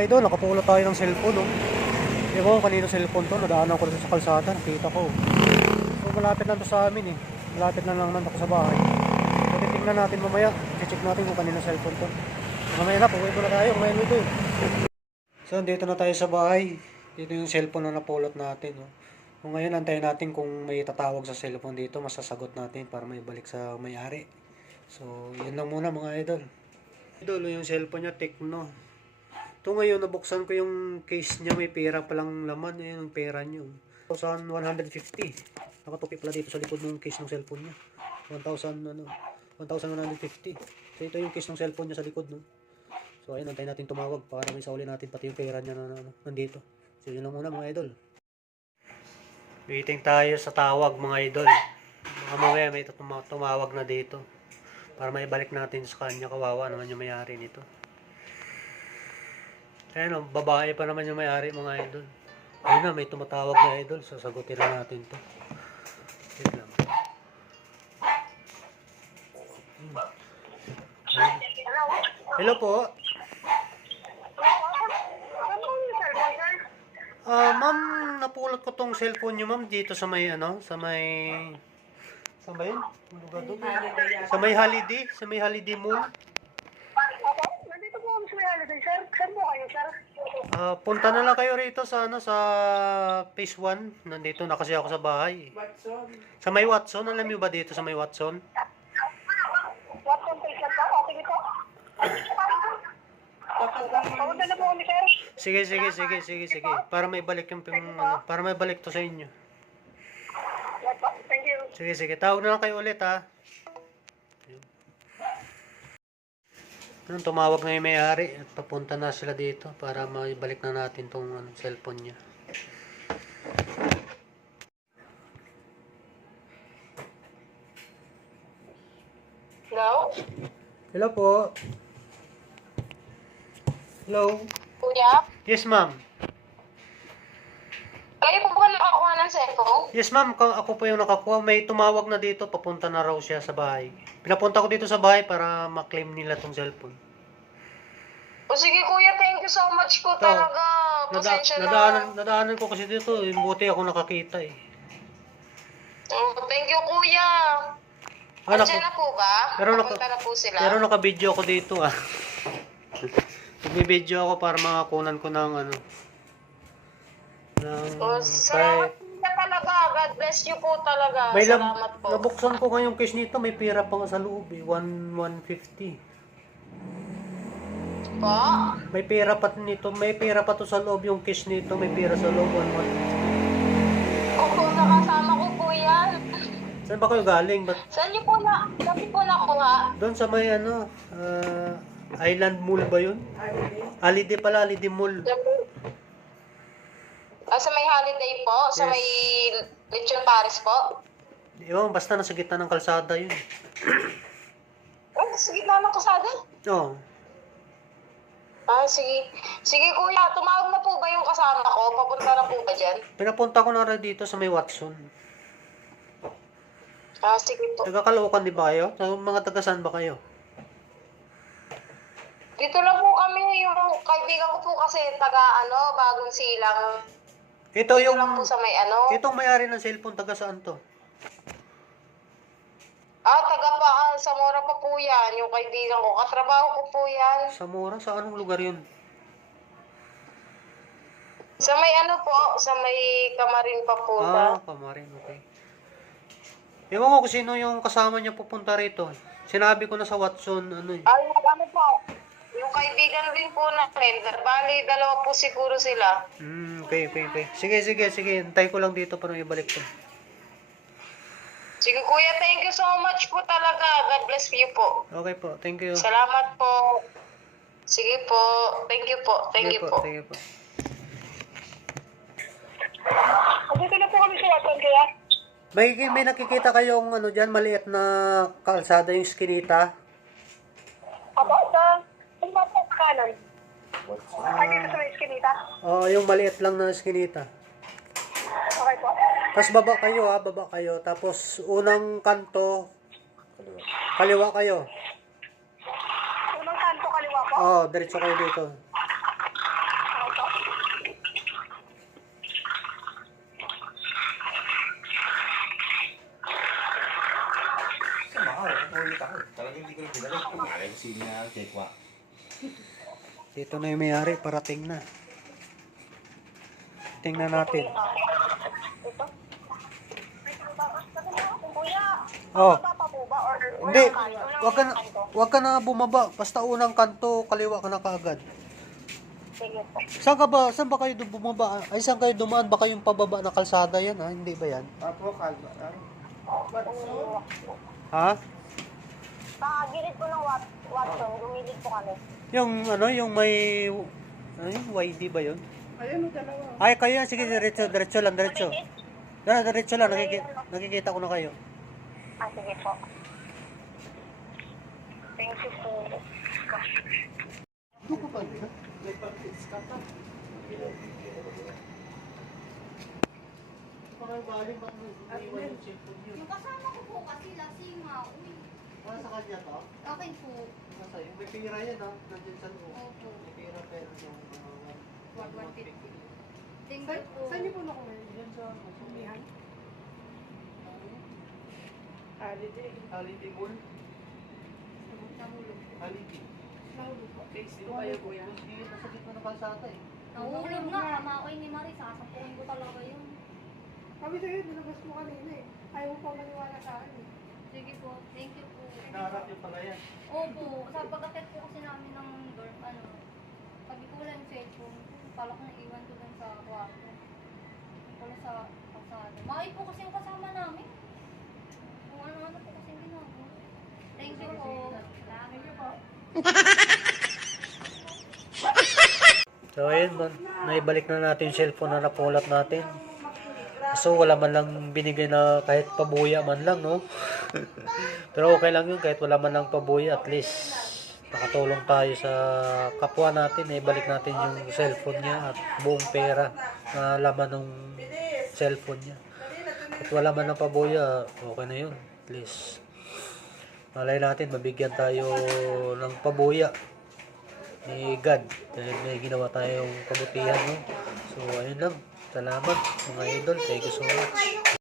mga idol, nakapulot tayo ng cellphone, no? Ewan ko kanino cellphone to, nadaanan ko rin sa kalsada, nakita ko. So malapit lang to sa amin eh. Malapit lang naman ako sa bahay. So titignan natin mamaya, check natin kung kanino cellphone to. Mamaya na, puwi ko na tayo, mga idol. So dito na tayo sa bahay. Dito yung cellphone na napulot natin, no? So ngayon, antayin natin kung may tatawag sa cellphone dito, masasagot natin para may balik sa may-ari. So, yun lang muna mga idol. Idol, yung cellphone niya, Tecno. Ito ngayon, nabuksan ko yung case niya, may pera palang laman. Ayan yung pera niyo. 1,150. Nakatupi pala dito sa likod ng case ng cellphone niya. 1,150. So, ito yung case ng cellphone niya sa likod, no? So, ayun, antayin natin tumawag para may sauli natin pati yung pera niya na nandito. So, yun lang muna mga idol. Waiting tayo sa tawag mga idol. Mga mamaya may tumawag na dito. Para maibalik natin sa kanya, kawawa naman yung may-ari nito. Ayun, babae pa naman yung may-ari mga idol. Ayun na, may tumatawag na idol. Sasagutin na natin to. Wait lang. Hello po. Ma'am, napulot ko tong cellphone nyo ma'am dito sa may sa may... Saan ba yun? Ano lugar doon? Sa may Holiday? Sa may Holiday Mall? Opo, nandito po kami sa may holiday, sir. Saan po kayo, sir? Punta na lang kayo rito sa sa phase 1. Nandito na kasi ako sa bahay. Watson. Sa may Watson, alam niyo ba dito sa may Watson? What contation po? Okay po. Papunta na po kami, sir. Sige. Para may balik yung para may balik to sa inyo. Thank you. Sige. Tawag na lang kayo ulit ha. Tumawag na yung may-ari at papunta na sila dito para maibalik na natin tong cellphone niya. Hello? Hello po. Hello. Kuya? Yes ma'am. Kayo po ba nakakuha ng cellphone? Yes ma'am, ako po yung nakakuha. May tumawag na dito, papunta na raw siya sa bahay. Pinapunta ko dito sa bahay para ma-claim nila tong cellphone. O sige kuya, thank you so much po talaga. Pasensya na. Nadaanan ko kasi dito, buti ako nakakita eh. Oh, thank you kuya. Andiyan na po ba? Papunta na po sila. Pero naka-video ako dito ah. Nagbi-video ako para makakunan ko ng Salamat na talaga. God bless you po talaga. May Salamat po. nabuksan ko ngayong case nito, may pera pa nga sa loob eh. 150. Po? May pera pa nito, may pera pa to sa loob yung case nito, may pera sa loob 150. Opo, nakasama ko po yan. Saan ba kayo galing? Saan niyo po nakuha? Doon sa may Island Mall ba yun? Holiday pala, Holiday Mall. Sa may holiday po? Sa Yes. may Lechon Paris po? Ewan, basta nasa gitna ng kalsada yun. Sa gitna ng kasada? Oo. Sige. Sige kuya, tumawag na po ba yung kasama ko? Papunta na po ba dyan? Pinapunta ko na rin dito sa may Watson. Sige po. Taga Caloocan di ba kayo? Mga taga saan ba kayo? Dito lang po kami, yung kaibigan ko po kasi taga Bagong Silang. Ito Dito yung lang po sa may itong may-ari ng cellphone, taga saan to? taga pa, Zamora pa po yan, yung kaibigan ko. Katrabaho ko po yan. Zamora? Sa anong lugar yun? Sa may sa may Kamarin pa po. Kamarin, okay. Ewan ko kung sino yung kasama niya pupunta rito. Sinabi ko na sa Watson, Ay, po. Yung kaibigan rin po namin. Bali, dalawa po siguro sila. Okay. Sige. Antay ko lang dito para ibalik ko. Sige kuya, thank you so much po talaga. God bless you po. Okay po, thank you. Salamat po. Sige po. Thank you po. Thank you po. Thank you po. Dito na po kami sa Watson kaya? May nakikita kayong dyan, maliit na kalsada yung Skinita? Apo, yung mga po kanan. Ay, dito sa may Skinita? Yung maliit lang na Skinita. Okay po. Tapos baba kayo. Tapos unang kanto, kaliwa kayo. Unang kanto kaliwa po? Diretso kayo dito. Dito na yung may-ari, parating na. Tingnan natin. Ito. Kuya, Oh, baba pa po ba? Or hindi. unang kanto? Wag ka na bumaba. Basta unang kanto, kaliwa ka na kaagad. Sige po. Saan ba kayo bumaba? Ay, saan kayo dumaan? Baka yung pababa na kalsada yan, ha? Hindi ba yan? Apo, kalma. Ha? Sa gilid po ng Watson, gumilid po kami. Yung may... Ano yung YD ba yun? Ayan o, dalawa. Ay, kayo, sige, diretso lang. Diretso lang, nakikita ko na kayo. Sige po. Thank you po. Ano ka ba? May pag-its ka pa. Parang galing ba iwan yung cellphone yun? Yung kasama ko po kasi lasing nga. Uy, Para sa kanya to? akin po. Nasa yung may pira yan ha? Nandiyan sa loob. Opo. May pira pero yung 150. Thank you po. Saan niyo po nakuha? Diyan sa sumihan? Holiday. Holiday Mall? Nahulog po. Holiday. Nahulog po. Phase 2 Ano kayo kuya? Sige, nasa gitna ng kalsata eh. Nahulog nga. Kamakoy ni Marie. Sasampukin ko talaga yun. Sabi sa'yo, nilabas mo kanina eh. Ayaw mo pa maniwala sa akin eh. Sige po. Thank you po. Naharap yung pala yan. Opo. Sa pag-akit po kasi namin ng dorm, sabi ko lang yung cellphone. Pala ko naiwan ko dun sa kwarto. Pala sa kasada. Makay po kasi yung kasama namin. Kung ano-ano po kasi ginagawa. Thank you po. Thank you po. So, ayun, naibalik na natin yung cellphone na napulot natin. So, wala man lang binigay na kahit pabuya man lang, no? Pero okay lang yun, kahit wala man lang pabuya, at least nakatulong tayo sa kapwa natin, naibalik natin yung cellphone niya at buong pera na laman ng cellphone niya. At wala man lang pabuya, okay na yun, at least. Malay natin, mabigyan tayo ng pabuya ni God dahil may ginawa tayong kabutihan, no? So, ayun lang. Salamat mga idol. Thank you so much.